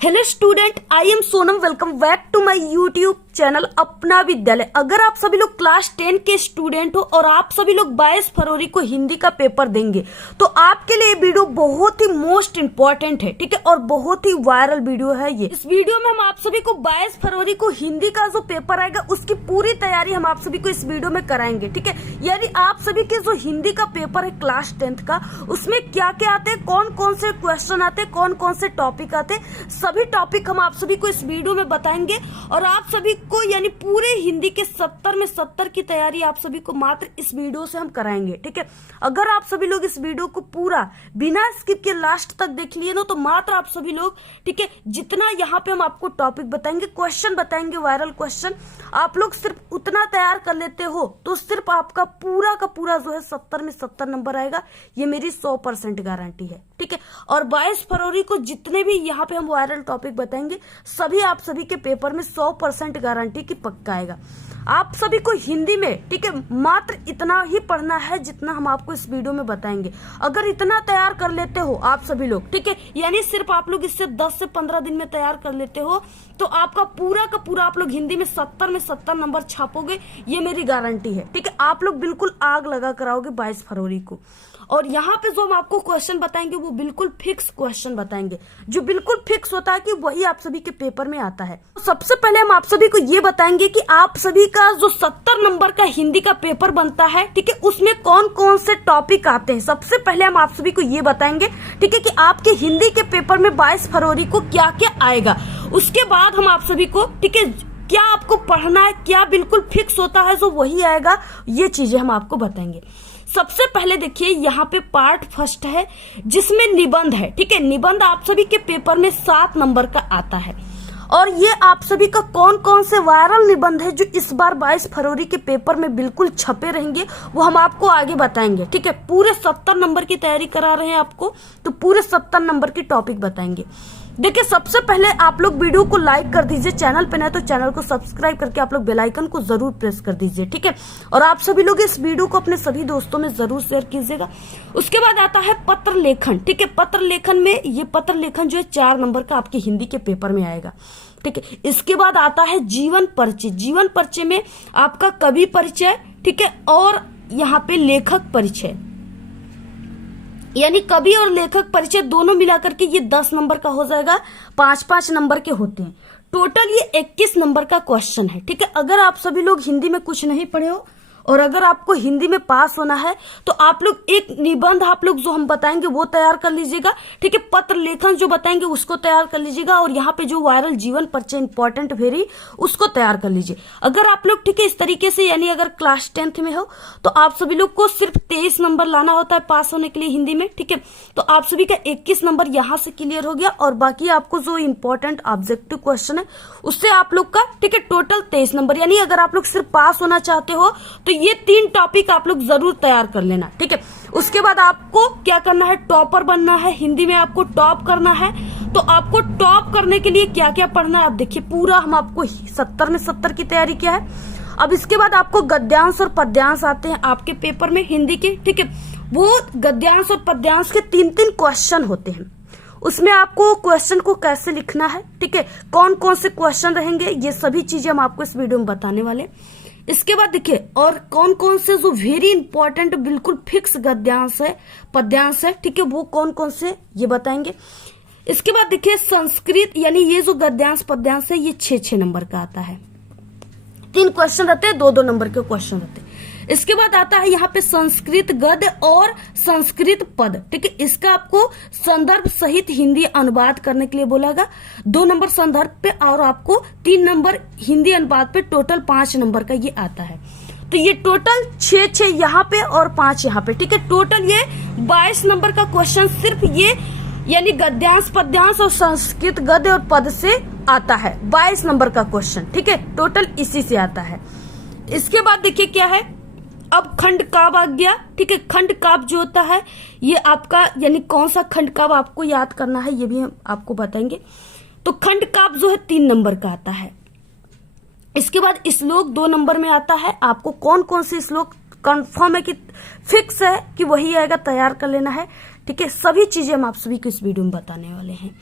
Hello student, I am Sonam. Welcome back to my YouTube channel Apna Vidyalaya. अगर आप सभी लोग क्लास 10 के स्टूडेंट हो और आप सभी लोग 22 फरवरी को हिंदी का पेपर देंगे तो आपके लिए वीडियो बहुत ही मोस्ट इंपॉर्टेंट है, ठीक है, और बहुत ही वायरल वीडियो है ये। इस वीडियो में हम आप सभी को 22 फरवरी को हिंदी का जो पेपर आएगा उसकी पूरी तैयारी हम आप सभी को इस वीडियो में कराएंगे, ठीक है। यानी आप सभी के जो हिंदी का पेपर है क्लास 10 का, उसमें क्या क्या आते हैं, कौन कौन से क्वेश्चन आते हैं, कौन कौन से टॉपिक आते हैं, सभी टॉपिक हम आप सभी को इस वीडियो में बताएंगे। और आप सभी को यानी पूरे हिंदी के 70 में 70 की तैयारी आप सभी को मात्र इस वीडियो से हम कराएंगे, ठीक है। अगर आप सभी लोग इस वीडियो को पूरा बिना स्किप के लास्ट तक देख लिए ना तो मात्र आप सभी लोग, ठीक है, जितना यहाँ पे हम आपको टॉपिक बताएंगे, क्वेश्चन बताएंगे, वायरल क्वेश्चन, आप लोग सिर्फ उतना तैयार कर लेते हो तो सिर्फ आपका पूरा का पूरा जो है 70 में 70 नंबर आएगा। ये मेरी 100% गारंटी है, ठीक है। और 22 फरवरी को जितने भी यहाँ पे हम वायरल टॉपिक बताएंगे सभी आप सभी के पेपर में 100% गारंटी की पक्का आएगा। आप सभी को हिंदी में, ठीक है, मात्र इतना ही पढ़ना है जितना हम आपको इस वीडियो में बताएंगे। अगर इतना तैयार कर लेते हो आप सभी लोग, ठीक है, यानी सिर्फ आप लोग इससे 10 से 15 दिन में तैयार कर लेते हो तो आपका पूरा का पूरा आप लोग हिंदी में 70 में 70 नंबर छापोगे, ये मेरी गारंटी है, ठीक है। आप लोग बिल्कुल आग लगा कर आओगे 22 फरवरी को। और यहाँ पे जो हम आपको क्वेश्चन बताएंगे वो बिल्कुल फिक्स क्वेश्चन बताएंगे, जो बिल्कुल फिक्स होता है कि वही आप सभी के पेपर में आता है। सबसे पहले हम आप सभी को ये बताएंगे कि आप सभी का जो 70 नंबर का हिंदी का पेपर बनता है, ठीक है, उसमें कौन कौन से टॉपिक आते हैं। सबसे पहले हम आप सभी को ये बताएंगे, ठीक है, कि आपके हिंदी के पेपर में 22 फरवरी को क्या क्या आएगा। उसके बाद हम आप सभी को, ठीक है, क्या आपको पढ़ना है, क्या बिल्कुल फिक्स होता है जो वही आएगा, ये चीजें हम आपको बताएंगे। सबसे पहले देखिए यहाँ पे पार्ट फर्स्ट है जिसमें निबंध है, ठीक है। निबंध आप सभी के पेपर में 7 नंबर का आता है और ये आप सभी का कौन कौन से वायरल निबंध है जो इस बार 22 फरवरी के पेपर में बिल्कुल छपे रहेंगे वो हम आपको आगे बताएंगे, ठीक है। पूरे 70 नंबर की तैयारी करा रहे हैं आपको तो पूरे 70 नंबर की टॉपिक बताएंगे। देखिए सबसे पहले आप लोग वीडियो को लाइक कर दीजिए, चैनल पे नए तो चैनल को सब्सक्राइब करके आप लोग बेल आइकन को जरूर प्रेस कर दीजिए, ठीक है। और आप सभी लोग इस वीडियो को अपने सभी दोस्तों में जरूर शेयर कीजिएगा। उसके बाद आता है पत्र लेखन, ठीक है। पत्र लेखन में ये पत्र लेखन जो है 4 नंबर का आपके हिंदी के पेपर में आएगा, ठीक है। इसके बाद आता है जीवन परिचय। जीवन परिचय में आपका कवि परिचय, ठीक है, और यहाँ पे लेखक परिचय, यानी कवि और लेखक परिचय दोनों मिलाकर के ये 10 नंबर का हो जाएगा। 5-5 नंबर के होते हैं। टोटल ये 21 नंबर का क्वेश्चन है, ठीक है। अगर आप सभी लोग हिंदी में कुछ नहीं पढ़े हो और अगर आपको हिंदी में पास होना है तो आप लोग एक निबंध आप लोग जो हम बताएंगे वो तैयार कर लीजिएगा, ठीक है। पत्र लेखन जो बताएंगे उसको तैयार कर लीजिएगा और यहाँ पे जो वायरल जीवन परिचय इंपॉर्टेंट वेरी उसको तैयार कर लीजिए। अगर आप लोग, ठीक है, इस तरीके से यानी अगर क्लास 10th में हो तो आप सभी लोग को सिर्फ 23 नंबर लाना होता है पास होने के लिए हिंदी में, ठीक है। तो आप सभी का 21 नंबर यहाँ से क्लियर हो गया और बाकी आपको जो इंपॉर्टेंट ऑब्जेक्टिव क्वेश्चन है उससे आप लोग का, ठीक है, टोटल 23 नंबर। यानी अगर आप लोग सिर्फ पास होना चाहते हो तो ये 3 टॉपिक आप लोग जरूर तैयार कर लेना, ठीक है। उसके बाद आपको क्या करना है, टॉपर बनना है, हिंदी में आपको टॉप करना है। तो आपको टॉप करने के लिए क्या क्या पढ़ना है आप देखिए, पूरा हम आपको 70 में 70 की तैयारी किया है। अब इसके बाद आपको गद्यांश और पद्यांश आते हैं आपके पेपर में हिंदी के, ठीक है। वो गद्यांश और पद्यांश के 3-3 क्वेश्चन होते हैं। उसमें आपको क्वेश्चन को कैसे लिखना है, ठीक है, कौन कौन से क्वेश्चन रहेंगे, ये सभी चीजें हम आपको इस वीडियो में बताने वाले। इसके बाद देखिए और कौन कौन से जो वेरी इंपॉर्टेंट बिल्कुल फिक्स गद्यांश है, पद्यांश है, ठीक है, वो कौन कौन से ये बताएंगे। इसके बाद देखिए संस्कृत, यानी ये जो गद्यांश पद्यांश है ये 6-6 नंबर का आता है। 3 क्वेश्चन रहते हैं, 2-2 नंबर के क्वेश्चन रहते हैं। इसके बाद आता है यहाँ पे संस्कृत गद्य और संस्कृत पद, ठीक है। इसका आपको संदर्भ सहित हिंदी अनुवाद करने के लिए बोलागा। 2 नंबर संदर्भ पे और आपको 3 नंबर हिंदी अनुवाद पे, टोटल 5 नंबर का ये आता है। तो ये टोटल 6-6 यहाँ पे और 5 यहाँ पे, ठीक है। टोटल ये 22 नंबर का क्वेश्चन सिर्फ ये यानी गद्यांश पद्यांश और संस्कृत गद्य और पद से आता है। 22 नंबर का क्वेश्चन, ठीक है, टोटल इसी से आता है। इसके बाद देखिए क्या है, अब खंड काव्य आ गया, ठीक है। खंड काव्य जो होता है ये आपका यानी कौन सा खंड काव्य आपको याद करना है ये भी हम आपको बताएंगे। तो खंड काव्य जो है 3 नंबर का आता है। इसके बाद श्लोक 2 नंबर में आता है। आपको कौन कौन से श्लोक कंफर्म है कि फिक्स है कि वही आएगा, तैयार कर लेना है, ठीक है। सभी चीजें हम आप सभी को इस वीडियो में बताने वाले हैं।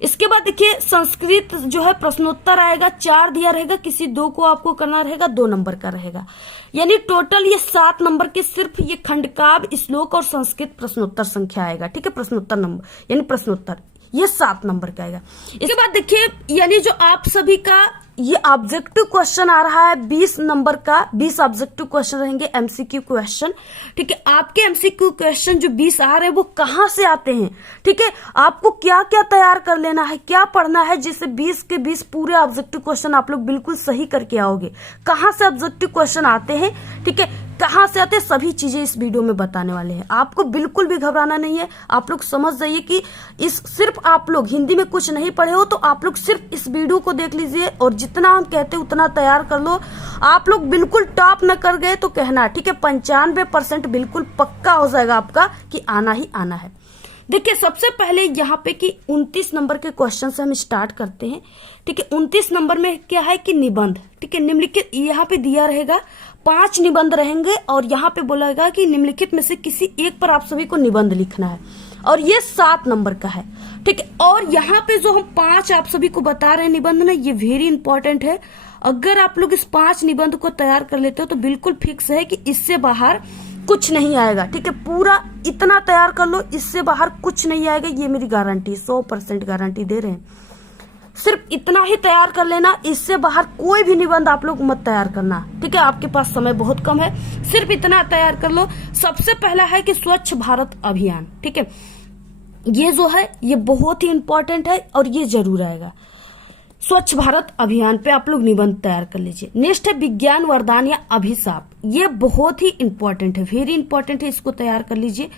इसके बाद देखिए संस्कृत जो है प्रश्नोत्तर आएगा, 4 दिया रहेगा, किसी 2 को आपको करना रहेगा, 2 नंबर का रहेगा। यानी टोटल ये 7 नंबर के सिर्फ ये खंडकाव्य, श्लोक और संस्कृत प्रश्नोत्तर संख्या आएगा। ठीक है, प्रश्नोत्तर नंबर यानी प्रश्नोत्तर ये 7 नंबर का आएगा। इसके बाद देखिए यानी जो आप सभी का ये ऑब्जेक्टिव क्वेश्चन आ रहा है 20 नंबर का, 20 ऑब्जेक्टिव क्वेश्चन रहेंगे, एमसीक्यू क्वेश्चन। ठीक है, आपके एमसीक्यू क्वेश्चन जो 20 आ रहे हैं वो कहां से आते हैं? ठीक है, आपको क्या क्या तैयार कर लेना है, क्या पढ़ना है, जिससे 20 के 20 पूरे ऑब्जेक्टिव क्वेश्चन आप लोग बिल्कुल सही करके आओगे। कहां से ऑब्जेक्टिव क्वेश्चन आते हैं, ठीक है, कहां से आते हैं, सभी चीजें इस वीडियो में बताने वाले हैं। आपको बिल्कुल भी घबराना नहीं है। आप लोग समझ जाइए कि इस सिर्फ आप लोग हिंदी में कुछ नहीं पढ़े हो तो आप लोग सिर्फ इस वीडियो को देख लीजिए और जितना हम कहते हैं उतना तैयार कर लो। आप लोग बिल्कुल टॉप न कर गए तो कहना, ठीक है, 95% बिल्कुल पक्का हो जाएगा आपका कि आना ही आना है। देखिए सबसे पहले यहाँ पे कि 29 नंबर के क्वेश्चन से हम स्टार्ट करते हैं। ठीक है, 29 नंबर में क्या है कि निबंध। ठीक है, निम्नलिखित यहाँ पे दिया रहेगा 5 निबंध रहेंगे और यहाँ पे बोलेगा कि निम्नलिखित में से किसी एक पर आप सभी को निबंध लिखना है और ये 7 नंबर का है। ठीक है, और यहाँ पे जो हम 5 आप सभी को बता रहे हैं निबंध ना, ये वेरी इंपॉर्टेंट है। अगर आप लोग इस 5 निबंध को तैयार कर लेते हो तो बिल्कुल फिक्स है कि इससे बाहर कुछ नहीं आएगा। ठीक है, पूरा इतना तैयार कर लो, इससे बाहर कुछ नहीं आएगा, ये मेरी गारंटी, 100% गारंटी दे रहे हैं। सिर्फ इतना ही तैयार कर लेना, इससे बाहर कोई भी निबंध आप लोग मत तैयार करना। ठीक है, आपके पास समय बहुत कम है, सिर्फ इतना तैयार कर लो। सबसे पहला है कि स्वच्छ भारत अभियान। ठीक है, ये जो है ये बहुत ही इंपॉर्टेंट है और ये जरूर आएगा। स्वच्छ भारत अभियान पे आप लोग निबंध तैयार कर लीजिए। नेक्स्ट है विज्ञान वरदान या अभिशाप, ये बहुत ही इंपॉर्टेंट है, वेरी इंपॉर्टेंट है, इसको तैयार कर लीजिए।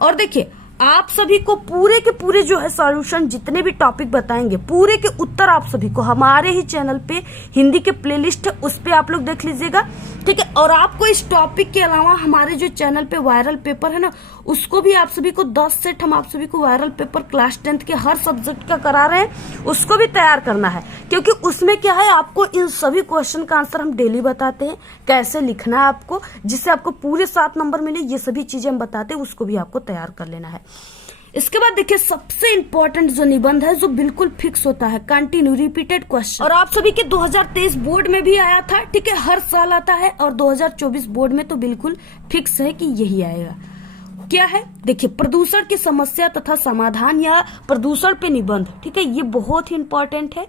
और देखिए आप सभी को पूरे के पूरे जो है सॉल्यूशन, जितने भी टॉपिक बताएंगे पूरे के उत्तर आप सभी को हमारे ही चैनल पे हिंदी के प्लेलिस्ट है उस पे आप लोग देख लीजिएगा। ठीक है, और आपको इस टॉपिक के अलावा हमारे जो चैनल पे वायरल पेपर है ना, उसको भी आप सभी को 10 सेट हम आप सभी को वायरल पेपर क्लास 10th के हर सब्जेक्ट का करा रहे हैं, उसको भी तैयार करना है। क्योंकि उसमें क्या है, आपको इन सभी क्वेश्चन का आंसर हम डेली बताते हैं, कैसे लिखना है आपको, जिससे आपको पूरे 7 नंबर मिले, ये सभी चीजें हम बताते हैं, उसको भी आपको तैयार कर लेना है। इसके बाद देखिए सबसे इंपॉर्टेंट जो निबंध है, जो बिल्कुल फिक्स होता है, कंटिन्यू रिपीटेड क्वेश्चन, और आप सभी के 2023 बोर्ड में भी आया था। ठीक है, हर साल आता है और 2024 बोर्ड में तो बिल्कुल फिक्स है कि यही आएगा। क्या है, देखिए प्रदूषण की समस्या तथा समाधान या प्रदूषण पे निबंध। ठीक है, ये बहुत ही इंपॉर्टेंट है,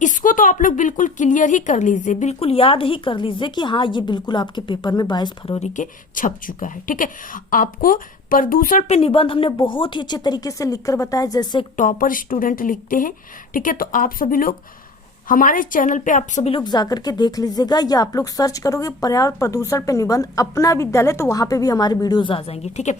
इसको तो आप लोग बिल्कुल क्लियर ही कर लीजिए, बिल्कुल याद ही कर लीजिए कि हाँ ये बिल्कुल आपके पेपर में 22 फरवरी के छप चुका है। ठीक है, आपको प्रदूषण पे निबंध हमने बहुत ही अच्छे तरीके से लिखकर बताया, जैसे एक टॉपर स्टूडेंट लिखते हैं। ठीक है, तो आप सभी लोग हमारे चैनल पे आप सभी लोग जाकर के देख लीजिएगा, या आप लोग सर्च करोगे पर्यावरण प्रदूषण पे निबंध अपना विद्यालय, तो वहां पे भी हमारे वीडियोस आ जाएंगे। ठीक है,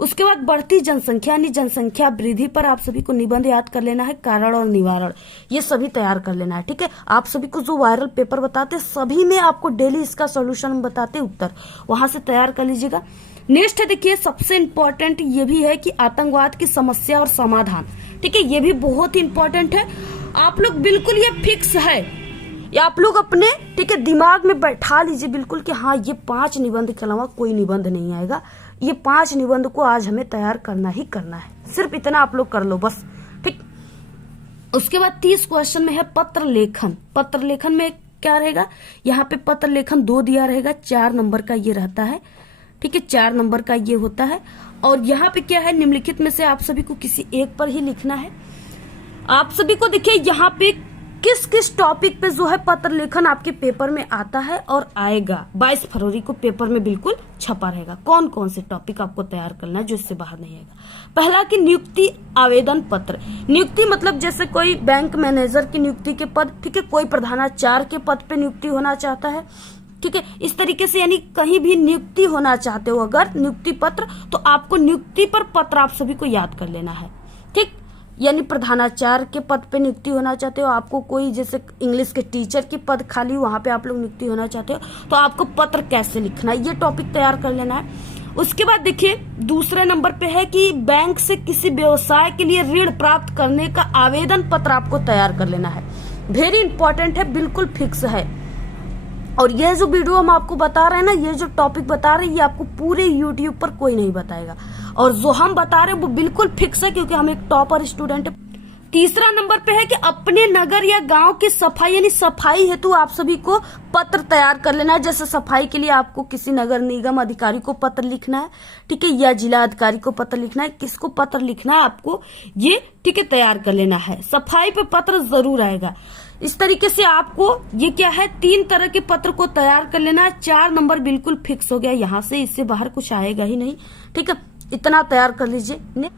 उसके बाद बढ़ती जनसंख्या यानी जनसंख्या वृद्धि पर आप सभी को निबंध याद कर लेना है, कारण और निवारण, ये सभी तैयार कर लेना है। ठीक है, आप सभी को जो वायरल पेपर बताते सभी में आपको डेली इसका सोल्यूशन हम बताते उत्तर, वहां से तैयार कर लीजिएगा। नेक्स्ट है देखिए सबसे इंपॉर्टेंट ये भी है कि आतंकवाद की समस्या और समाधान। ठीक है, ये भी बहुत ही इंपॉर्टेंट है, आप लोग बिल्कुल ये फिक्स है, ये आप लोग अपने ठीक है दिमाग में बैठा लीजिए बिल्कुल कि हाँ ये 5 निबंध के अलावा कोई निबंध नहीं आएगा, ये 5 निबंध को आज हमें तैयार करना ही करना है, सिर्फ इतना आप लोग कर लो बस। ठीक, उसके बाद 30 क्वेश्चन में है पत्र लेखन। पत्र लेखन में क्या रहेगा, यहाँ पे पत्र लेखन 2 दिया रहेगा, 4 नंबर का ये रहता है। ठीक है, 4 नंबर का ये होता है। और यहाँ पे क्या है, निम्नलिखित में से आप सभी को किसी एक पर ही लिखना है। आप सभी को देखिए यहाँ पे किस किस टॉपिक पे जो है पत्र लेखन आपके पेपर में आता है और आएगा, 22 फरवरी को पेपर में बिल्कुल छपा रहेगा। कौन कौन से टॉपिक आपको तैयार करना है जो इससे बाहर नहीं आएगा। पहला कि नियुक्ति आवेदन पत्र। नियुक्ति मतलब जैसे कोई बैंक मैनेजर की नियुक्ति के पद, ठीक है, कोई प्रधानाचार्य के पद पे नियुक्ति होना चाहता है। ठीक है, इस तरीके से यानी कहीं भी नियुक्ति होना चाहते हो अगर नियुक्ति पत्र, तो आपको नियुक्ति पर पत्र आप सभी को याद कर लेना है। ठीक, यानी प्रधानाचार्य के पद पे नियुक्ति होना चाहते हो, आपको कोई जैसे इंग्लिश के टीचर के पद खाली, वहां पे आप लोग नियुक्ति होना चाहते हो, तो आपको पत्र कैसे लिखना है ये टॉपिक तैयार कर लेना है। उसके बाद देखिए दूसरे नंबर पे है कि बैंक से किसी व्यवसाय के लिए ऋण प्राप्त करने का आवेदन पत्र आपको तैयार कर लेना है, वेरी इंपॉर्टेंट है, बिल्कुल फिक्स है। और ये जो वीडियो हम आपको बता रहे हैं ना, ये जो टॉपिक बता रहे हैं, ये आपको पूरे यूट्यूब पर कोई नहीं बताएगा, और जो हम बता रहे हैं वो बिल्कुल फिक्स है, क्योंकि हम एक टॉपर स्टूडेंट है। तीसरा नंबर पे है कि अपने नगर या गांव की सफाई यानी सफाई हेतु आप सभी को पत्र तैयार कर लेना है। जैसे सफाई के लिए आपको किसी नगर निगम अधिकारी को पत्र लिखना है, ठीक है, या जिला अधिकारी को पत्र लिखना है, किसको पत्र लिखना है आपको ये, ठीक है, तैयार कर लेना है। सफाई पे पत्र जरूर आएगा। इस तरीके से आपको ये क्या है 3 तरह के पत्र को तैयार कर लेना है। 4 नंबर बिल्कुल फिक्स हो गया यहाँ से, इससे बाहर कुछ आएगा ही नहीं, ठीक है, इतना तैयार कर लीजिए।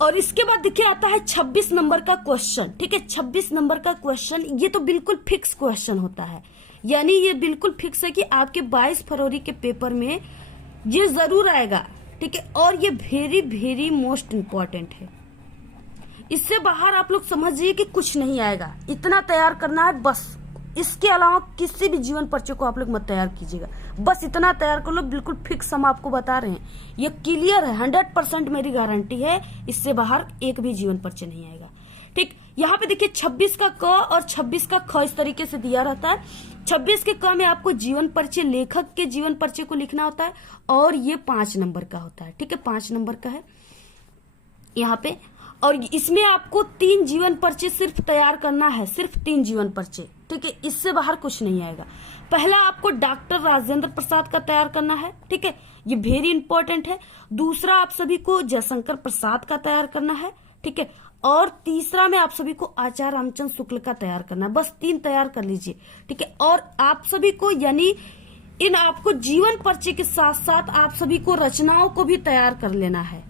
और इसके बाद देखिए आता है 26 नंबर का क्वेश्चन, ठीक है। 26 नंबर का क्वेश्चन ये तो बिल्कुल फिक्स क्वेश्चन होता है, यानी ये बिल्कुल फिक्स है कि आपके 22 फरवरी के पेपर में ये जरूर आएगा, ठीक है। और ये वेरी वेरी मोस्ट इम्पोर्टेंट है, इससे बाहर आप लोग समझिए कि कुछ नहीं आएगा। इतना तैयार करना है बस, इसके अलावा किसी भी जीवन परिचय को आप लोग मत तैयार कीजिएगा, बस इतना तैयार कर लो। बिल्कुल फिक्स हम आपको बता रहे हैं, ये क्लियर है, 100% मेरी गारंटी है, इससे बाहर एक भी जीवन परिचय नहीं आएगा, ठीक। यहाँ पे देखिए 26 का क और 26 का ख इस तरीके से दिया रहता है। 26 के क में आपको जीवन परिचय, लेखक के जीवन परिचय को लिखना होता है, और ये 5 नंबर का होता है, ठीक है, 5 नंबर का है यहाँ पे। और इसमें आपको 3 जीवन परिचय सिर्फ तैयार करना है, सिर्फ 3 जीवन परिचय, ठीक है, इससे बाहर कुछ नहीं आएगा। पहला आपको डॉक्टर राजेंद्र प्रसाद का तैयार करना है, ठीक है, ये वेरी इंपॉर्टेंट है। दूसरा आप सभी को जयशंकर प्रसाद का तैयार करना है, ठीक है। और तीसरा में आप सभी को आचार्य रामचंद्र शुक्ल का तैयार करना है। बस 3 तैयार कर लीजिए, ठीक है। और आप सभी को यानी इन आपको जीवन परिचय के साथ साथ आप सभी को रचनाओं को भी तैयार कर लेना है।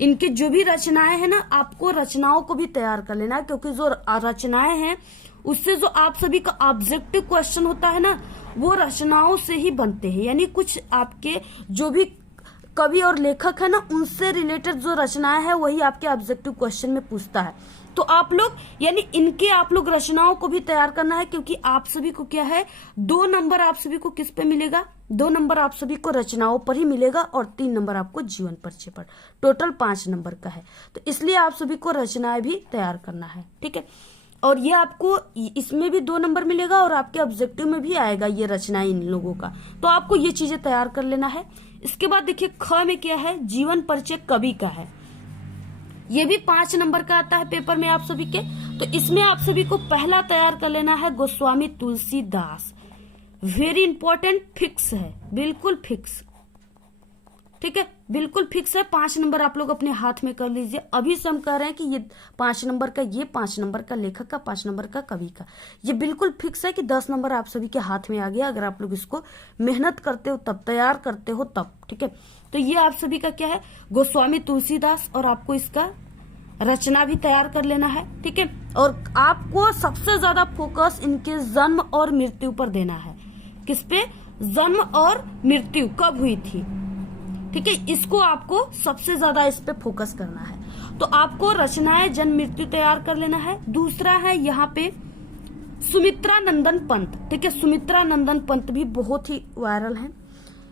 इनके जो भी रचनाएं हैं ना, आपको रचनाओं को भी तैयार कर लेना है, क्योंकि जो रचनाएं हैं उससे जो आप सभी का ऑब्जेक्टिव क्वेश्चन होता है ना, वो रचनाओं से ही बनते हैं। यानी कुछ आपके जो भी कवि और लेखक है ना, उनसे रिलेटेड जो रचनाएं हैं वही आपके ऑब्जेक्टिव क्वेश्चन में पूछता है। तो आप लोग यानी इनके आप लोग रचनाओं को भी तैयार करना है, क्योंकि आप सभी को क्या है 2 नंबर आप सभी को किस पे मिलेगा, 2 नंबर आप सभी को रचनाओं पर ही मिलेगा, और 3 नंबर आपको जीवन परिचय पर। टोटल 5 नंबर का है, तो इसलिए आप सभी को रचनाएं भी तैयार करना है, ठीक है। और ये आपको इसमें भी 2 नंबर मिलेगा, और आपके ऑब्जेक्टिव में भी आएगा ये रचनाएं इन लोगों का, तो आपको ये चीजें तैयार कर लेना है। इसके बाद देखिए ख में क्या है, जीवन परिचय कवि का है, ये भी 5 नंबर का आता है पेपर में आप सभी के। तो इसमें आप सभी को पहला तैयार कर लेना है Goswami Tulsidas, very important, fix है, बिल्कुल फिक्स, ठीक है, बिल्कुल फिक्स है। 5 नंबर आप लोग अपने हाथ में कर लीजिए। अभी से हम कह रहे हैं कि ये 5 नंबर का, ये 5 नंबर का लेखक का, 5 नंबर का कवि का, ये बिल्कुल फिक्स है कि 10 नंबर आप सभी के हाथ में आ गया, अगर आप लोग इसको मेहनत करते हो तब, तैयार करते हो तब, ठीक है। तो ये आप सभी का क्या है गोस्वामी तुलसीदास, और आपको इसका रचना भी तैयार कर लेना है, ठीक है। और आपको सबसे ज्यादा फोकस इनके जन्म और मृत्यु पर देना है। किस पे? जन्म और मृत्यु कब हुई थी, ठीक है, इसको आपको सबसे ज्यादा इस पे फोकस करना है। तो आपको रचनाएं जन्म मृत्यु तैयार कर लेना है। दूसरा है यहाँ पे सुमित्रा नंदन पंत, ठीक है, सुमित्रा नंदन पंत भी बहुत ही वायरल है,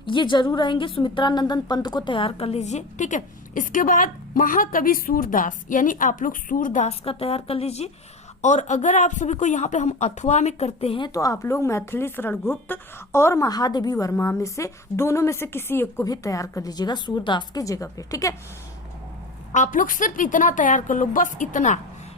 ये जरूर आएंगे, सुमित्रा नंदन पंत को तैयार कर लीजिए, ठीक है। इसके बाद महाकवि सूरदास, यानी आप लोग सूरदास का तैयार कर लीजिए। और अगर आप सभी को यहाँ पे हम अथवा में करते हैं तो आप लोग मैथिली शरण गुप्त और महादेवी वर्मा में से, दोनों में से किसी एक को भी तैयार कर लीजिएगा सूरदास की जगह पे, ठीक है। आप लोग सिर्फ इतना तैयार कर लो, बस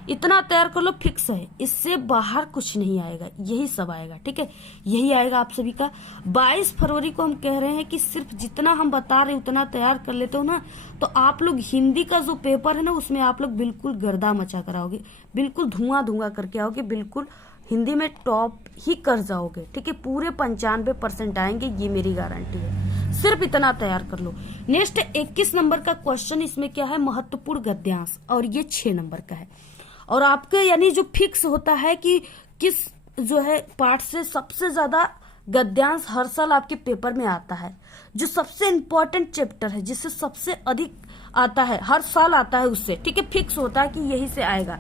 इतना तैयार कर लो, फिक्स है, इससे बाहर कुछ नहीं आएगा, यही सब आएगा, ठीक है, यही आएगा आप सभी का। 22 फरवरी को हम कह रहे हैं कि सिर्फ जितना हम बता रहे उतना तैयार कर लेते हो ना, तो आप लोग हिंदी का जो पेपर है ना उसमें आप लोग बिल्कुल गर्दा मचा कर आओगे, बिल्कुल धुआं करके आओगे, बिल्कुल हिंदी में टॉप ही कर जाओगे, ठीक है, पूरे 95% आएंगे, ये मेरी गारंटी है। सिर्फ इतना तैयार कर लो। नेक्स्ट 21 नंबर का क्वेश्चन, इसमें क्या है महत्वपूर्ण गद्यांश, और ये 6 नंबर का है। और आपके यानी जो फिक्स होता है कि किस जो है पार्ट से सबसे ज्यादा गद्यांश हर साल आपके पेपर में आता है, जो सबसे इंपॉर्टेंट चैप्टर है, जिससे सबसे अधिक आता है, हर साल आता है उससे, ठीक है, फिक्स होता है कि यही से आएगा।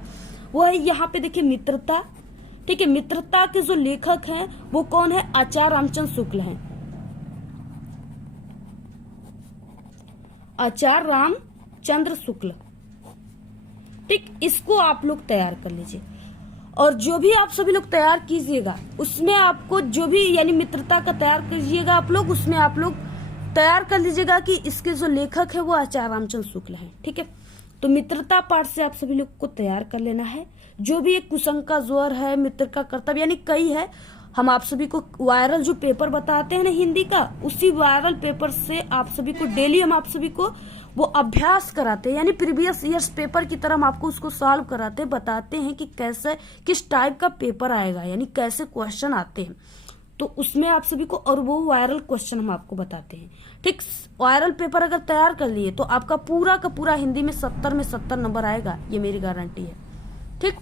वो है यहाँ पे देखिए मित्रता, ठीक है, मित्रता के जो लेखक हैं वो कौन है, आचार्य रामचंद्र शुक्ल हैं, आचार्य रामचंद्र शुक्ल, ठीक, इसको आप लोग तैयार कर लीजिए। और जो भी आप सभी लोग तैयार कीजिएगा उसमें आपको जो भी यानी मित्रता का तैयार कीजिएगा आप लोग, उसमें आप लोग तैयार कर लीजिएगा कि इसके जो लेखक है वो आचार्य रामचंद्र शुक्ल हैं, ठीक है। तो मित्रता पाठ से आप सभी लोग को तैयार कर लेना है। जो भी एक कुसंग का ज्वर है, मित्र का कर्तव्य, यानी कई है, हम आप सभी को वायरल जो पेपर बताते हैं ना हिंदी का, उसी वायरल पेपर से आप सभी को डेली हम आप सभी को वो अभ्यास कराते हैं, यानी प्रीवियस ईयर्स पेपर की तरह हम आपको उसको सॉल्व कराते हैं, बताते हैं कि कैसे किस टाइप का पेपर आएगा, यानी कैसे क्वेश्चन आते हैं। तो उसमें आप सभी को, और वो वायरल क्वेश्चन हम आपको बताते हैं। ठीक, वायरल पेपर अगर तैयार कर लिए तो आपका पूरा का पूरा हिंदी में 70 में 70 नंबर आएगा, ये मेरी गारंटी है। ठीक,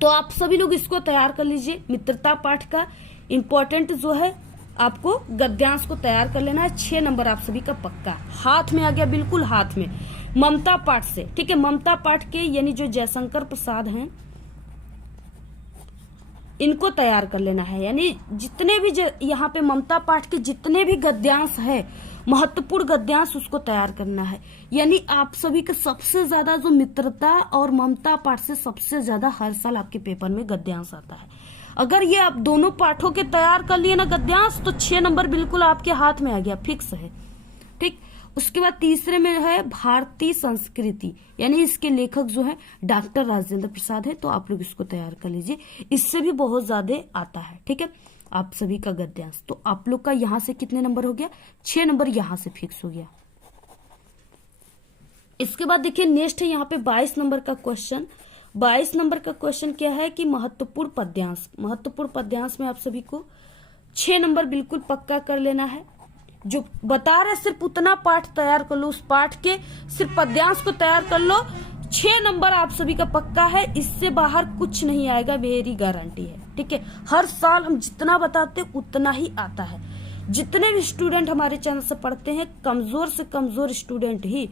तो आप सभी लोग इसको तैयार कर लीजिए। मित्रता पाठ का इंपॉर्टेंट जो है आपको गद्यांश को तैयार कर लेना है। 6 नंबर आप सभी का पक्का हाथ में आ गया, बिल्कुल हाथ में। ममता पाठ से, ठीक है, ममता पाठ के यानी जो जयशंकर प्रसाद हैं इनको तैयार कर लेना है। यानी जितने भी यहाँ पे ममता पाठ के जितने भी गद्यांश है, महत्वपूर्ण गद्यांश, उसको तैयार करना है। यानी आप सभी का सबसे ज्यादा जो मित्रता और ममता पाठ से सबसे ज्यादा हर साल आपके पेपर में गद्यांश आता है। अगर ये आप दोनों पाठों के तैयार कर लिए ना गद्यांश, तो 6 नंबर बिल्कुल आपके हाथ में आ गया, फिक्स है। ठीक, उसके बाद तीसरे में है भारतीय संस्कृति, यानी इसके लेखक जो है डॉक्टर राजेंद्र प्रसाद है, तो आप लोग इसको तैयार कर लीजिए। इससे भी बहुत ज्यादा आता है। ठीक है, आप सभी का गद्यांश, तो आप लोग का यहां से कितने नंबर हो गया? 6 नंबर यहां से फिक्स हो गया। इसके बाद देखिए नेक्स्ट है यहाँ पे 22 नंबर का क्वेश्चन। 22 नंबर का क्वेश्चन क्या है कि महत्वपूर्ण पद्यांश। महत्वपूर्ण पद्यांश में आप सभी को 6 नंबर बिल्कुल पक्का कर लेना है। जो बता रहे सिर्फ उतना पाठ तैयार कर लो, उस पाठ के सिर्फ पद्यांश को तैयार कर लो, 6 नंबर आप सभी का पक्का है। इससे बाहर कुछ नहीं आएगा, मेरी गारंटी है। ठीक है, हर साल हम जितना बताते हैं उतना ही आता है। जितने भी स्टूडेंट हमारे चैनल से पढ़ते हैं, कमजोर से कमजोर स्टूडेंट ही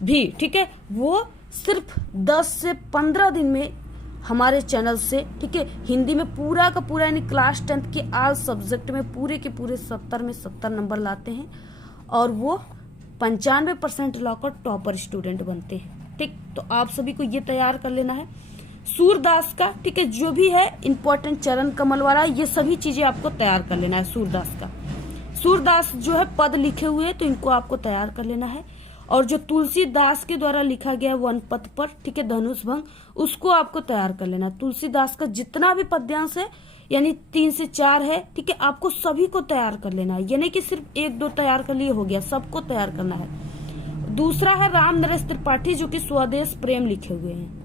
भी, ठीक है, वो सिर्फ 10 से 15 दिन में हमारे चैनल से, ठीक है, हिंदी में पूरा का पूरा यानी क्लास 10th के ऑल सब्जेक्ट में पूरे के पूरे 70 में 70 नंबर लाते हैं, और वो 95% लाकर टॉपर स्टूडेंट बनते हैं। ठीक, तो आप सभी को ये तैयार कर लेना है। सूरदास का, ठीक है, जो भी है इंपॉर्टेंट, चरण कमल वाला, ये सभी चीजें आपको तैयार कर लेना है। सूरदास का, सूरदास जो है पद लिखे हुए, तो इनको आपको तैयार कर लेना है। और जो तुलसीदास के द्वारा लिखा गया वन पद पर, ठीक है, धनुष भंग, उसको आपको तैयार कर लेना है। तुलसीदास का जितना भी पद्यांश है, यानी 3 से 4 है, ठीक है, आपको सभी को तैयार कर लेना है। यानी कि सिर्फ 1-2 तैयार कर लिए हो गया, सबको तैयार करना है। दूसरा है राम नरेश त्रिपाठी, जो कि स्वदेश प्रेम लिखे हुए हैं,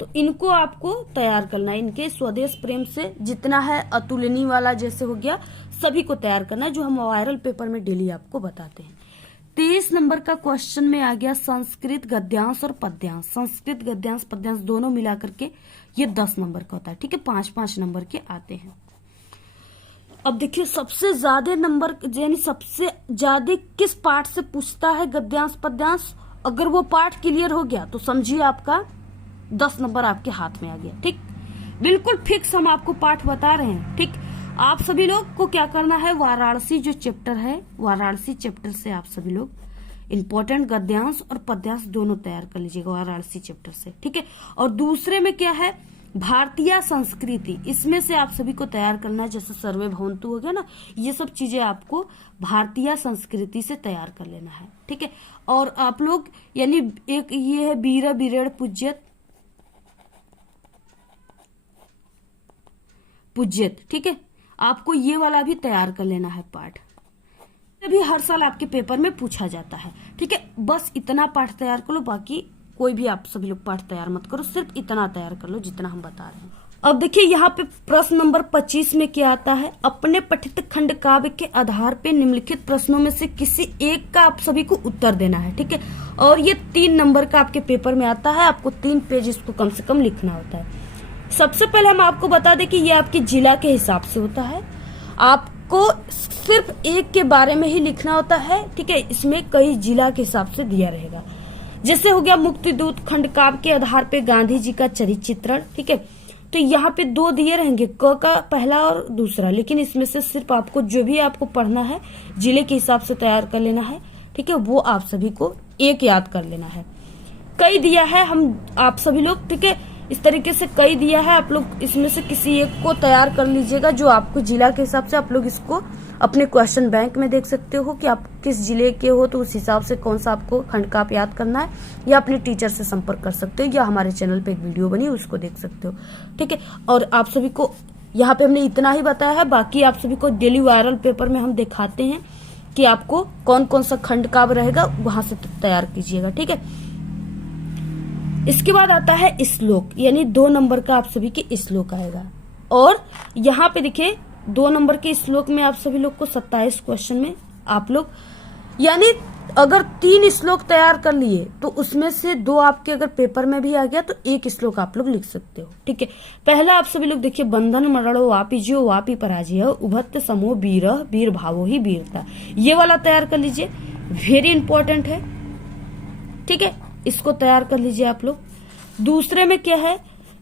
तो इनको आपको तैयार करना है। इनके स्वदेश प्रेम से जितना है, अतुलनीय वाला जैसे हो गया, सभी को तैयार करना है, जो हम वायरल पेपर में डेली आपको बताते हैं। 23 नंबर का क्वेश्चन में आ गया संस्कृत गद्यांश और पद्यांश। संस्कृत गद्यांश पद्यांश दोनों मिला करके ये 10 नंबर का होता है। ठीक है, 5-5 नंबर के आते हैं। अब देखिए सबसे ज्यादा नंबर, यानी सबसे ज्यादा किस पाठ से पूछता है गद्यांश पद्यांश। अगर वो पाठ क्लियर हो गया तो समझिए आपका 10 नंबर आपके हाथ में आ गया। ठीक, बिल्कुल फिक्स हम आपको पाठ बता रहे हैं। ठीक, आप सभी लोग को क्या करना है, वाराणसी जो चैप्टर है, वाराणसी चैप्टर से आप सभी लोग इंपॉर्टेंट गद्यांश और पद्यांश दोनों तैयार कर लीजिएगा वाराणसी चैप्टर से। ठीक है, और दूसरे में क्या है, भारतीय संस्कृति, इसमें से आप सभी को तैयार करना है। जैसे सर्वे भवंतु हो गया ना, ये सब चीजें आपको भारतीय संस्कृति से तैयार कर लेना है। ठीक है, और आप लोग यानी एक ये है बीरा बीरेड़ पूज्यत, ठीक है, आपको ये वाला भी तैयार कर लेना है पाठ, ये भी हर साल आपके पेपर में पूछा जाता है। ठीक है, बस इतना पाठ तैयार कर लो, बाकी कोई भी आप सभी लोग पाठ तैयार मत करो, सिर्फ इतना तैयार कर लो जितना हम बता रहे हैं। अब देखिए यहाँ पे प्रश्न नंबर 25 में क्या आता है, अपने पठित खंड काव्य के आधार पे निम्नलिखित प्रश्नों में से किसी एक का आप सभी को उत्तर देना है। ठीक है, और ये 3 नंबर का आपके पेपर में आता है, आपको 3 पेज इसको कम से कम लिखना होता है। सबसे पहले हम आपको बता दें कि ये आपके जिला के हिसाब से होता है, आपको सिर्फ एक के बारे में ही लिखना होता है। ठीक है, इसमें कई जिला के हिसाब से दिया रहेगा। जैसे हो गया मुक्ति दूत खंड काव्य के आधार पे गांधी जी का चरित्र चित्रण। ठीक है, तो यहाँ पे 2 दिए रहेंगे, क का पहला और दूसरा, लेकिन इसमें से सिर्फ आपको जो भी आपको पढ़ना है जिले के हिसाब से तैयार कर लेना है। ठीक है, वो आप सभी को एक याद कर लेना है। कई दिया है, हम आप सभी लोग, ठीक है, इस तरीके से कई दिया है, आप लोग इसमें से किसी एक को तैयार कर लीजिएगा जो आपको जिला के हिसाब से आप लोग इसको अपने क्वेश्चन बैंक में देख सकते हो कि आप किस जिले के हो, तो उस हिसाब से कौन सा आपको खंड का आप याद करना है, या अपने टीचर से संपर्क कर सकते हो, या हमारे चैनल पे एक वीडियो बनी उसको देख सकते हो। ठीक है, और आप सभी को यहाँ पे हमने इतना ही बताया है, बाकी आप सभी को डेली वायरल पेपर में हम दिखाते हैं कि आपको कौन कौन सा खंड का रहेगा, वहां से तैयार कीजिएगा। ठीक है, इसके बाद आता है श्लोक, यानी 2 नंबर का आप सभी के श्लोक आएगा। और यहाँ पे देखिए 2 नंबर के श्लोक में आप सभी लोग को 27 क्वेश्चन में आप लोग, यानी अगर 3 श्लोक तैयार कर लिए तो उसमें से 2 आपके अगर पेपर में भी आ गया तो 1 श्लोक आप लोग लिख सकते हो। ठीक है, पहला आप सभी लोग देखिए, बंधन मरणो वापी जियो वापी पराजय उभत्त समो वीर वीर भावो ही वीरता, ये वाला तैयार कर लीजिए, वेरी इंपॉर्टेंट है। ठीक है, इसको तैयार कर लीजिए आप लोग। दूसरे में क्या है,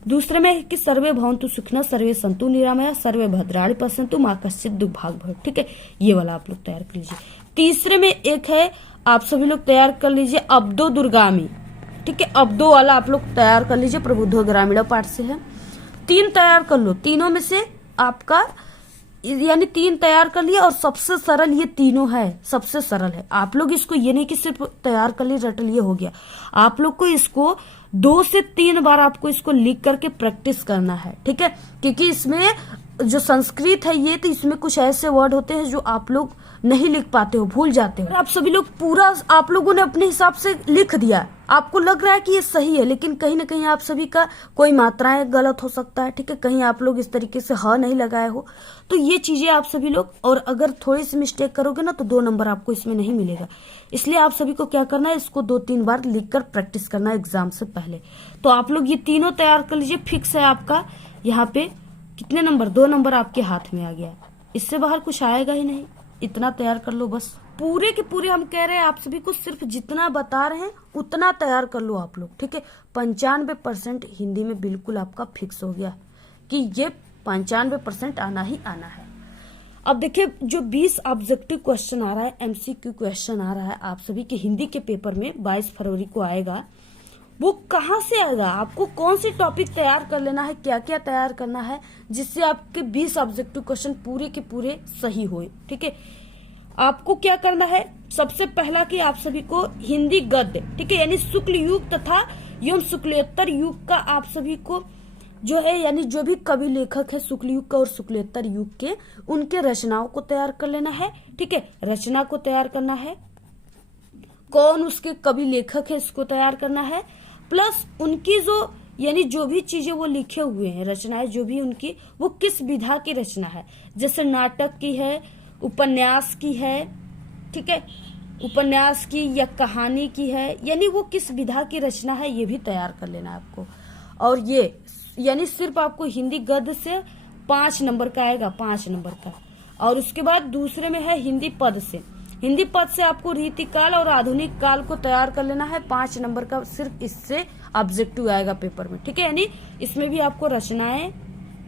दूसरे में है कि सर्वे भवन्तु सुखिनः सर्वे सन्तु निरामया सर्वे भद्राणि पश्यन्तु मा कश्चित् दुर्भाग् भवेत्। ठीक है, ये वाला आप लोग तैयार कर लीजिए। तीसरे में एक है, आप सभी लोग तैयार कर लीजिए अब्दो दुर्गामी। ठीक है, अब्दो वाला आप लोग तैयार कर लीजिए, प्रबुद्धो ग्रामीण पाठ से है। 3 तैयार कर लो, तीनों में से आपका यानी 3 तैयार कर लिया, और सबसे सरल ये तीनों है, सबसे सरल है। आप लोग इसको ये नहीं कि सिर्फ तैयार कर लिए रट लिए हो गया, आप लोग को इसको 2 से 3 बार आपको इसको लिख करके प्रैक्टिस करना है। ठीक है, क्योंकि इसमें जो संस्कृत है ये, तो इसमें कुछ ऐसे वर्ड होते हैं जो आप लोग नहीं लिख पाते हो, भूल जाते हो। आप सभी लोग पूरा आप लोगों ने अपने हिसाब से लिख दिया, आपको लग रहा है कि ये सही है, लेकिन कहीं ना कहीं आप सभी का कोई मात्राएं गलत हो सकता है। ठीक है, कहीं आप लोग इस तरीके से ह नहीं लगाए हो, तो ये चीजें आप सभी लोग, और अगर थोड़ी सी मिस्टेक करोगे ना तो 2 नंबर आपको इसमें नहीं मिलेगा। इसलिए आप सभी को क्या करना है, इसको 2-3 बार लिखकर प्रैक्टिस करना है एग्जाम से पहले। तो आप लोग ये तीनों तैयार कर लीजिए, फिक्स है आपका। यहाँ पे कितने नंबर, 2 नंबर आपके हाथ में आ गया, इससे बाहर कुछ आएगा ही नहीं, इतना तैयार कर लो बस। पूरे के पूरे हम कह रहे हैं आप सभी को, सिर्फ जितना बता रहे हैं उतना तैयार कर लो आप लोग। ठीक है, 95% हिंदी में बिल्कुल आपका फिक्स हो गया कि ये 95% आना ही आना है। अब देखिए, जो 20 ऑब्जेक्टिव क्वेश्चन आ रहा है, MCQ क्वेश्चन आ रहा है आप सभी के हिंदी के पेपर में 22 फरवरी को आएगा, वो कहाँ से आएगा, आपको कौन सी टॉपिक तैयार कर लेना है, क्या क्या तैयार करना है, जिससे आपके 20 ऑब्जेक्टिव क्वेश्चन पूरे के पूरे सही होए। ठीक है, आपको क्या करना है, सबसे पहला कि आप सभी को हिंदी गद्य, ठीक है, यानी शुक्ल युग तथा एवं शुक्लोत्तर युग का आप सभी को जो है, यानी जो भी कवि लेखक है शुक्ल युग का और शुक्लोत्तर युग के, उनके रचनाओं को तैयार कर लेना है। ठीक है, रचना को तैयार करना है, कौन उसके कवि लेखक है इसको तैयार करना है, प्लस उनकी जो यानी जो भी चीजें वो लिखे हुए हैं, रचनाएं जो भी उनकी, वो किस विधा की रचना है, जैसे नाटक की है, उपन्यास की है, ठीक है, उपन्यास की या कहानी की है, यानी वो किस विधा की रचना है, ये भी तैयार कर लेना है आपको। और ये यानी सिर्फ आपको हिंदी गद्य से 5 नंबर का आएगा, 5 नंबर का। और उसके बाद दूसरे में है हिंदी पद से, हिंदी पद से आपको रीतिकाल और आधुनिक काल को तैयार कर लेना है, 5 नंबर का सिर्फ इससे ऑब्जेक्टिव आएगा पेपर में। ठीक है, यानी इसमें भी आपको रचनाएं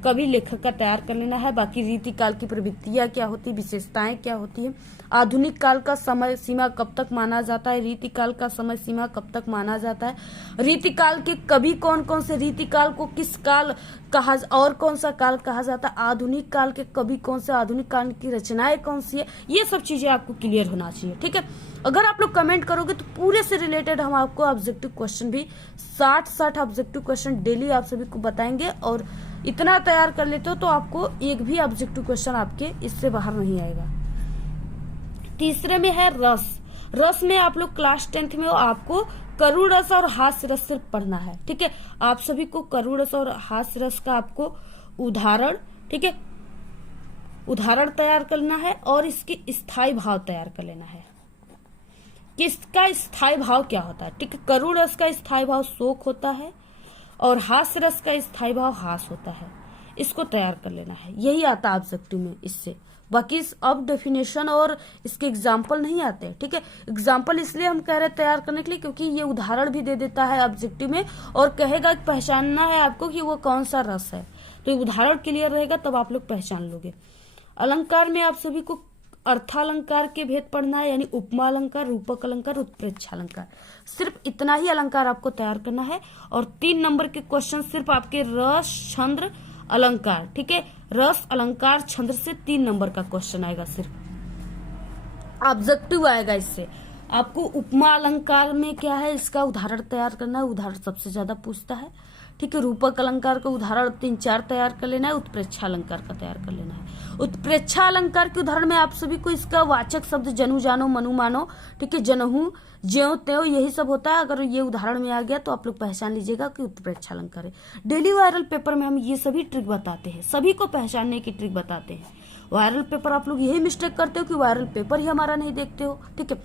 कवि लेखक का तैयार कर लेना है, बाकी रीतिकाल की प्रवृत्तियां क्या होती है, विशेषताएं क्या होती है, आधुनिक काल का समय सीमा कब तक माना जाता है, रीतिकाल का समय सीमा कब तक माना जाता है, रीतिकाल के कवि कौन कौन से, रीतिकाल को किस काल कहा और कौन सा काल कहा जाता है, आधुनिक काल के कवि कौन से, आधुनिक काल की रचनाएं कौन सी है, ये सब चीजें आपको क्लियर होना चाहिए। ठीक है, अगर आप लोग कमेंट करोगे तो पूरे से रिलेटेड हम आपको ऑब्जेक्टिव क्वेश्चन भी 60 ऑब्जेक्टिव क्वेश्चन डेली आप सभी को बताएंगे, और इतना तैयार कर लेते हो तो आपको एक भी ऑब्जेक्टिव क्वेश्चन आपके इससे बाहर नहीं आएगा। तीसरे में है रस, रस में आप लोग क्लास 10th में हो, आपको करुण रस और हास्य रस सिर्फ पढ़ना है। ठीक है, आप सभी को करुण रस और हास्य रस का आपको उदाहरण, ठीक है, उदाहरण तैयार करना है, और इसकी स्थायी भाव तैयार कर लेना है कि इसका स्थायी भाव क्या होता है। ठीक है, करुण रस का स्थायी भाव शोक होता है, और हास्य रस का स्थायी भाव हास होता है, इसको तैयार कर लेना है। यही आता है ऑब्जेक्टिव में इससे, बाकी अब डेफिनेशन और इसके एग्जाम्पल नहीं आते। ठीक है, एग्जाम्पल इसलिए हम कह रहे हैं तैयार करने के लिए क्योंकि ये उदाहरण भी दे देता है ऑब्जेक्टिव में, और कहेगा कि पहचानना है आपको कि वो कौन सा रस है, तो उदाहरण क्लियर रहेगा तब आप लोग पहचान लोगे। अलंकार में आप सभी को अर्थालंकार के भेद पढ़ना है, यानी उपमा अलंकार, रूपक अलंकार, उत्प्रेक्षालंकार। सिर्फ इतना ही अलंकार आपको तैयार करना है। और 3 नंबर के क्वेश्चन सिर्फ आपके रस, छंद, अलंकार, ठीक है, रस, अलंकार, छंद से 3 नंबर का क्वेश्चन आएगा, सिर्फ ऑब्जेक्टिव आएगा। इससे आपको उपमा अलंकार में क्या है, इसका उदाहरण तैयार करना है, उदाहरण सबसे ज्यादा पूछता है, ठीक है। रूपक अलंकार का उदाहरण 3-4 तैयार कर लेना है, उत्प्रेक्षा अलंकार का तैयार कर लेना है। उत्प्रेक्षा अलंकार के उदाहरण में आप सभी को इसका वाचक शब्द जनु जानो, मनु मानो, ठीक है, जनहु, ज्यों त्यों, यही सब होता है। अगर ये उदाहरण में आ गया तो आप लोग पहचान लीजिएगा कि उत्प्रेक्षा अलंकार है। डेली वायरल पेपर में हम ये सभी ट्रिक बताते हैं, सभी को पहचानने की ट्रिक बताते हैं। वायरल पेपर आप लोग यही मिस्टेक करते हो कि वायरल पेपर ही हमारा नहीं देखते हो, ठीक है।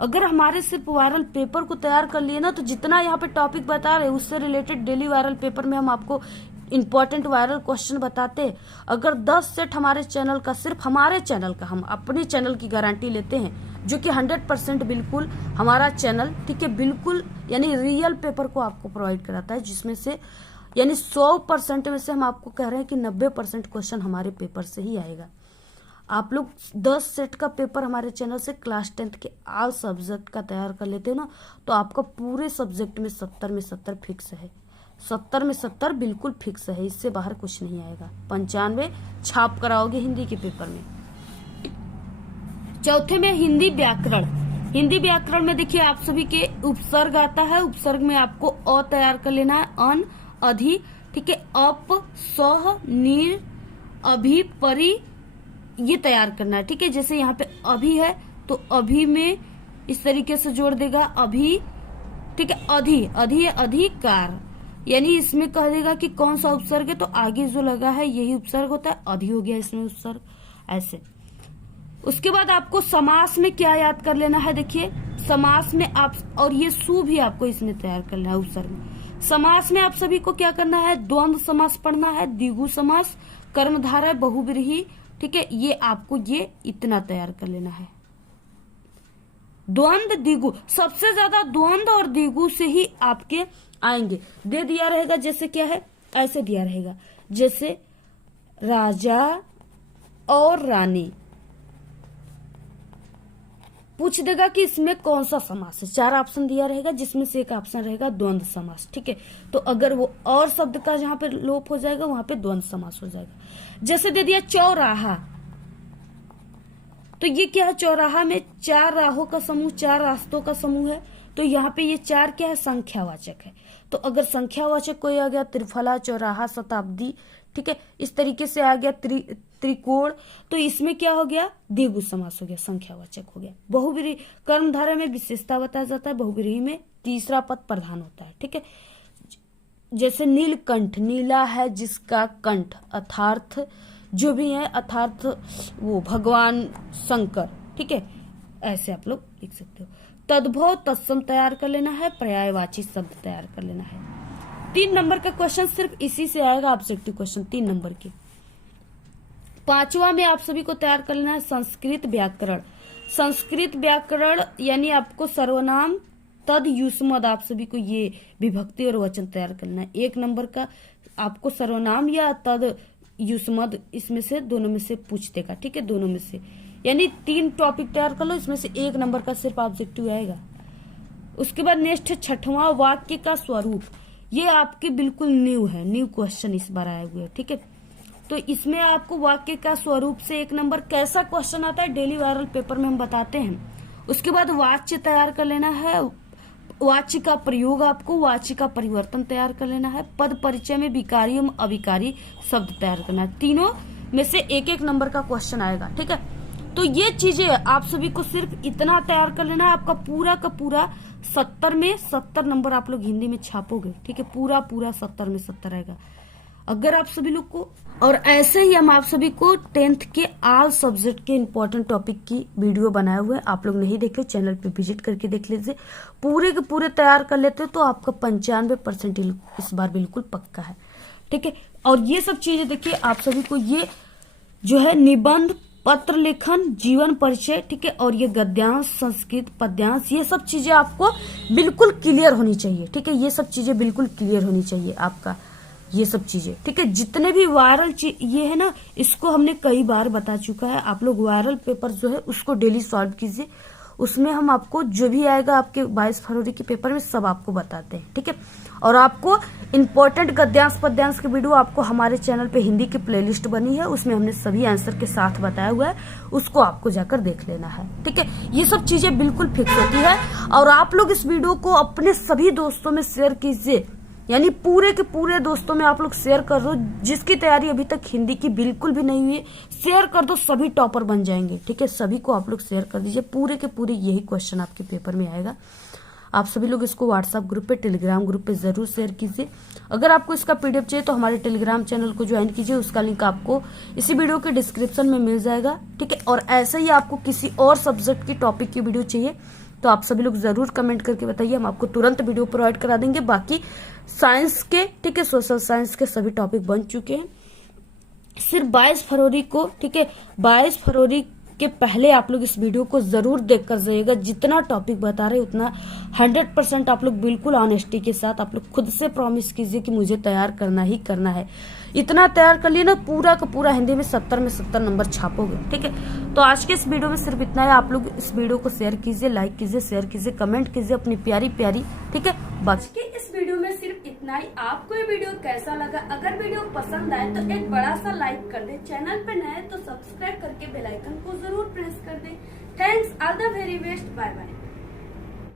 अगर हमारे सिर्फ वायरल पेपर को तैयार कर लिए ना, तो जितना यहाँ पे टॉपिक बता रहे हैं उससे रिलेटेड डेली वायरल पेपर में हम आपको इंपॉर्टेंट वायरल क्वेश्चन बताते। अगर 10 सेट हमारे चैनल का, सिर्फ हमारे चैनल का, हम अपने चैनल की गारंटी लेते हैं, जो कि 100% बिल्कुल हमारा चैनल, ठीक है, बिल्कुल यानी रियल पेपर को आपको प्रोवाइड कराता है, जिसमें से यानी 100% में से हम आपको कह रहे हैं कि 90% क्वेश्चन हमारे पेपर से ही आएगा। आप लोग 10 सेट का पेपर हमारे चैनल से क्लास 10th के ऑल सब्जेक्ट का तैयार कर लेते हो ना, तो आपका पूरे सब्जेक्ट में 70 में 70 फिक्स है, 70 में 70 बिल्कुल फिक्स है, इससे बाहर कुछ नहीं आएगा। 95 छाप कराओगे हिंदी के पेपर में। चौथे में हिंदी व्याकरण। हिंदी व्याकरण में देखिए आप सभी के उपसर्ग आता है, उपसर्ग में आपको अ तैयार कर लेना है, अन, अधि, ठीक है, अप, सह, नीर, अभि, परि, ये तैयार करना है, ठीक है। जैसे यहाँ पे अभी है तो अभी में इस तरीके से जोड़ देगा अभी, ठीक है। अधि, अधि है अधिकार, यानी इसमें कह देगा कि कौन सा उपसर्ग है, तो आगे जो लगा है यही उपसर्ग होता है, अधि हो गया इसमें उपसर्ग, ऐसे। उसके बाद आपको समास में क्या याद कर लेना है, देखिए समास में आप, और ये सु भी आपको इसमें तैयार करना है उपसर्ग में। समास में आप सभी को क्या करना है, द्वंद्व समास पढ़ना है, द्विगु समास, कर्मधारय, बहुव्रीहि, ठीक है, ये आपको ये इतना तैयार कर लेना है। द्वंद्व, द्विगु, सबसे ज्यादा द्वंद्व और द्विगु से ही आपके आएंगे। दे दिया रहेगा, जैसे क्या है, ऐसे दिया रहेगा, जैसे राजा और रानी, पूछ देगा कि इसमें कौन सा समास है। 4 ऑप्शन दिया रहेगा, जिसमें से एक ऑप्शन रहेगा द्वंद्व समास, ठीक है। तो अगर वो और शब्द का जहां पे लोप हो जाएगा वहां पे द्वंद्व समास हो जाएगा। जैसे दे दिया चौराहा, तो ये क्या है, चौराहा में 4 राहों का समूह, 4 रास्तों का समूह है, तो यहाँ पे ये 4 क्या है, संख्यावाचक है। तो अगर संख्यावाचक कोई आ गया, त्रिफला, चौराहा, शताब्दी, ठीक है, इस तरीके से आ गया त्रिकोण, तो इसमें क्या हो गया, द्विगु समास हो गया, संख्यावाचक हो गया। बहुव्रीहि, कर्मधारय में विशेषता बताया जाता है, बहुव्रीहि में तीसरा पद प्रधान होता है, ठीक है। जैसे नीलकंठ, नीला है जिसका कंठ, अर्थार्थ जो भी है, अर्थार्थ वो भगवान शंकर, ठीक है, ऐसे आप लोग लिख सकते हो। तद्भव, तत्सम तैयार कर लेना है, पर्यायवाची शब्द तैयार कर लेना है। 3 नंबर का क्वेश्चन सिर्फ इसी से आएगा, ऑब्जेक्टिव क्वेश्चन 3 नंबर के। 5वां में आप सभी को तैयार कर लेना है संस्कृत व्याकरण। संस्कृत व्याकरण यानी आपको सर्वनाम, तद, युष्मद, आप सभी को ये विभक्ति और वचन तैयार करना है। 1 नंबर का आपको सर्वनाम या तद, युष्मद, इसमें से दोनों में से पूछ देगा, ठीक है, दोनों में से, यानी 3 टॉपिक तैयार कर लो, इसमें से 1 नंबर का सिर्फ ऑब्जेक्टिव आएगा। उसके बाद नेक्स्ट 6वां, वाक्य का स्वरूप। ये आपके बिल्कुल न्यू है, न्यू क्वेश्चन इस बार आए हुए, ठीक है। तो इसमें आपको वाक्य का स्वरूप से 1 नंबर कैसा क्वेश्चन आता है, डेली वायरल पेपर में हम बताते हैं। उसके बाद वाच्य तैयार कर लेना है, वाच्य का प्रयोग, आपको वाच्य का परिवर्तन तैयार कर लेना है। पद परिचय में विकारी एवं अविकारी शब्द तैयार करना है। तीनों में से 1-1 नंबर का क्वेश्चन आएगा, ठीक है। तो ये चीजें आप सभी को सिर्फ इतना तैयार कर लेना है, आपका पूरा का पूरा 70 में 70 नंबर आप लोग हिंदी में छापोगे, ठीक है, पूरा 70 में 70 आएगा। अगर आप सभी लोग को, और ऐसे ही हम आप सभी को 10th के ऑल सब्जेक्ट के इंपॉर्टेंट टॉपिक की वीडियो बनाए हुए, आप लोग नहीं देखे चैनल पे विजिट करके देख लीजिए, पूरे के पूरे तैयार कर लेते हो तो आपका 95% इस बार बिल्कुल पक्का है, ठीक है। और ये सब चीजें देखिए आप सभी को, ये जो है निबंध, पत्र लेखन, जीवन परिचय, ठीक है, और ये गद्यांश, संस्कृत पद्यांश, ये सब चीजें आपको बिल्कुल क्लियर होनी चाहिए, ठीक है, ये सब चीजें बिल्कुल क्लियर होनी चाहिए आपका। ये सब चीजें, ठीक है। जितने भी वायरल ये है ना, इसको हमने कई बार बता चुका है। आप लोग वायरल पेपर जो है उसको डेली सॉल्व कीजिए। उसमें हम आपको जो भी आएगा आपके 22 फरवरी के पेपर में सब आपको बताते हैं, ठीक है। और आपको इम्पोर्टेंट गद्यांश पद्यांश के वीडियो आपको हमारे चैनल पे हिंदी की प्लेलिस्ट बनी है, उसमें हमने सभी आंसर के साथ बताया हुआ है, उसको आपको जाकर देख लेना है, ठीक है। ये सब चीजें बिल्कुल फिक्स होती है। और आप लोग इस वीडियो को अपने सभी दोस्तों में शेयर कीजिए, यानी पूरे के पूरे दोस्तों में आप लोग शेयर कर दो। जिसकी तैयारी अभी तक हिंदी की बिल्कुल भी नहीं हुई है, शेयर कर दो, सभी टॉपर बन जाएंगे, ठीक है। सभी को आप लोग शेयर कर दीजिए, पूरे के पूरे यही क्वेश्चन आपके पेपर में आएगा। आप सभी लोग इसको व्हाट्सएप ग्रुप पे, टेलीग्राम ग्रुप पे जरूर शेयर कीजिए। अगर आपको इसका पीडीएफ चाहिए तो हमारे टेलीग्राम चैनल को ज्वाइन कीजिए, उसका लिंक आपको इसी वीडियो के डिस्क्रिप्शन में मिल जाएगा, ठीक है। और ऐसे ही आपको किसी और सब्जेक्ट की टॉपिक की वीडियो चाहिए तो आप सभी लोग जरूर कमेंट करके बताइए, हम आपको तुरंत वीडियो प्रोवाइड करा देंगे। बाकी साइंस के, ठीक है, सोशल साइंस के सभी टॉपिक बन चुके हैं। सिर्फ 22 फरवरी को, ठीक है, 22 फरवरी के पहले आप लोग इस वीडियो को जरूर देखकर जाइएगा। जितना टॉपिक बता रहे उतना 100% आप लोग बिल्कुल ऑनेस्टी के साथ आप लोग खुद से प्रॉमिस कीजिए कि मुझे तैयार करना ही करना है। इतना तैयार कर लिए ना, पूरा का पूरा हिंदी में 70 में 70 नंबर छापोगे, ठीक है। तो आज के इस वीडियो में सिर्फ इतना है। आप लोग इस वीडियो को शेयर कीजिए, लाइक कीजिए, शेयर कीजिए, कमेंट कीजिए अपनी प्यारी प्यारी, ठीक है। बाकी इस वीडियो में सिर्फ इतना ही। आपको ये वीडियो कैसा लगा? अगर वीडियो पसंद आए तो एक बड़ा सा लाइक कर दे, चैनल पे नए तो सब्सक्राइब करके बेल आइकन को जरूर प्रेस कर दे। Thanks, all the very best, bye bye.